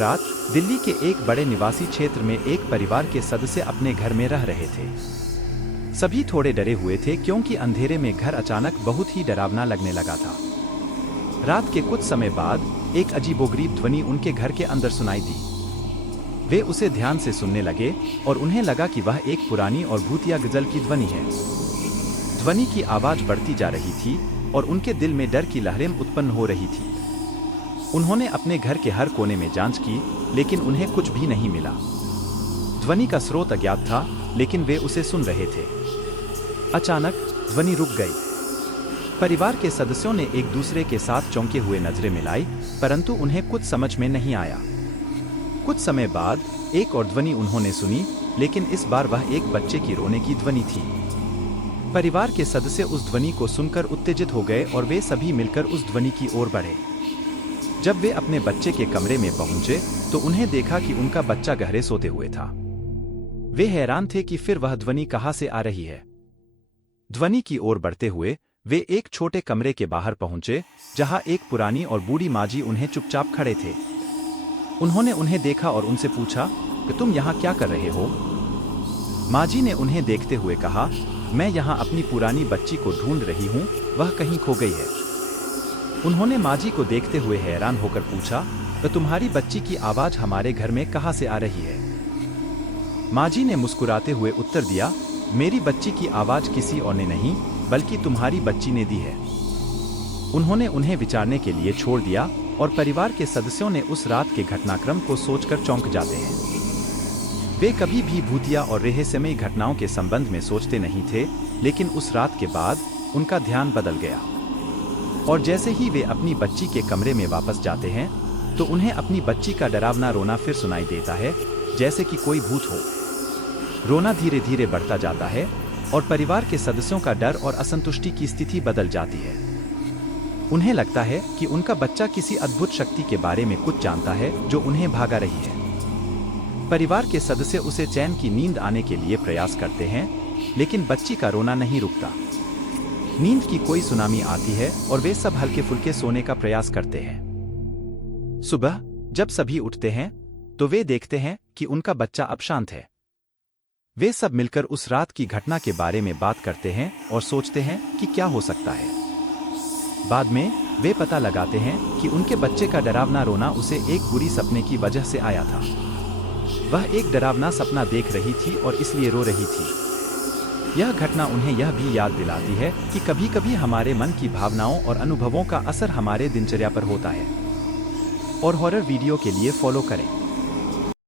रात दिल्ली के एक बड़े निवासी क्षेत्र में एक परिवार के सदस्य अपने घर में रह रहे थे। सभी थोड़े डरे हुए थे क्योंकि अंधेरे में घर अचानक बहुत ही डरावना लगने लगा था। रात के कुछ समय बाद एक अजीबोगरीब ध्वनि उनके घर के अंदर सुनाई दी। वे उसे ध्यान से सुनने लगे और उन्हें लगा कि वह एक पुरानी और भूतिया गजल की ध्वनि है। ध्वनि की आवाज बढ़ती जा रही थी और उनके दिल में डर की लहरें उत्पन्न हो रही थी। उन्होंने अपने घर के हर कोने में जांच की, लेकिन उन्हें कुछ भी नहीं मिला। ध्वनि का स्रोत अज्ञात था, लेकिन वे उसे सुन रहे थे। अचानक ध्वनि रुक गई। परिवार के सदस्यों ने एक दूसरे के साथ चौंके हुए नजरें मिलाई, परंतु उन्हें कुछ समझ में नहीं आया। कुछ समय बाद एक और ध्वनि उन्होंने सुनी, लेकिन इस बार वह एक बच्चे की रोने की ध्वनि थी। परिवार के सदस्य उस ध्वनि को सुनकर उत्तेजित हो गए और वे सभी मिलकर उस ध्वनि की ओर बढ़े। जब वे अपने बच्चे के कमरे में पहुंचे तो उन्हें देखा कि उनका बच्चा गहरे सोते हुए था। वे हैरान थे कि फिर वह ध्वनि कहां से आ रही है। ध्वनि की ओर बढ़ते हुए वे एक छोटे कमरे के बाहर पहुंचे, जहां एक पुरानी और बूढ़ी माजी उन्हें चुपचाप खड़े थे। उन्होंने उन्हें देखा और उनसे पूछा कि तुम यहाँ क्या कर रहे हो। माजी ने उन्हें देखते हुए कहा, मैं यहाँ अपनी पुरानी बच्ची को ढूंढ रही हूँ, वह कहीं खो गई है। उन्होंने माजी को देखते हुए हैरान होकर पूछा, तो तुम्हारी बच्ची की आवाज हमारे घर में कहां से आ रही है। माजी ने मुस्कुराते हुए उत्तर दिया, मेरी बच्ची की आवाज किसी और ने नहीं, बल्कि तुम्हारी बच्ची ने दी है। उन्होंने उन्हें विचारने के लिए छोड़ दिया और परिवार के सदस्यों ने उस रात के घटनाक्रम को सोचकर चौंक जाते हैं। वे कभी भी भूतिया और रहस्यमयी घटनाओं के संबंध में सोचते नहीं थे, लेकिन उस रात के बाद उनका ध्यान बदल गया। और जैसे ही वे अपनी बच्ची के कमरे में वापस जाते हैं, तो उन्हें अपनी बच्ची का डरावना रोना फिर सुनाई देता है, जैसे कि कोई भूत हो। रोना धीरे धीरे बढ़ता जाता है और परिवार के सदस्यों का डर और असंतुष्टि की स्थिति बदल जाती है। उन्हें लगता है कि उनका बच्चा किसी अद्भुत शक्ति के बारे में कुछ जानता है जो उन्हें भागा रही है। परिवार के सदस्य उसे चैन की नींद आने के लिए प्रयास करते हैं, लेकिन बच्ची का रोना नहीं रुकता। नींद की कोई सुनामी आती है और वे सब हल्के फुल्के सोने का प्रयास करते हैं। सुबह जब सभी उठते हैं तो वे देखते हैं कि उनका बच्चा अब शांत है। वे सब मिलकर उस रात की घटना के बारे में बात करते हैं और सोचते हैं कि क्या हो सकता है। बाद में वे पता लगाते हैं कि उनके बच्चे का डरावना रोना उसे एक बुरी सपने की वजह से आया था। वह एक डरावना सपना देख रही थी और इसलिए रो रही थी। यह घटना उन्हें यह भी याद दिलाती है कि कभी-कभी हमारे मन की भावनाओं और अनुभवों का असर हमारे दिनचर्या पर होता है। और हॉरर वीडियो के लिए फॉलो करें।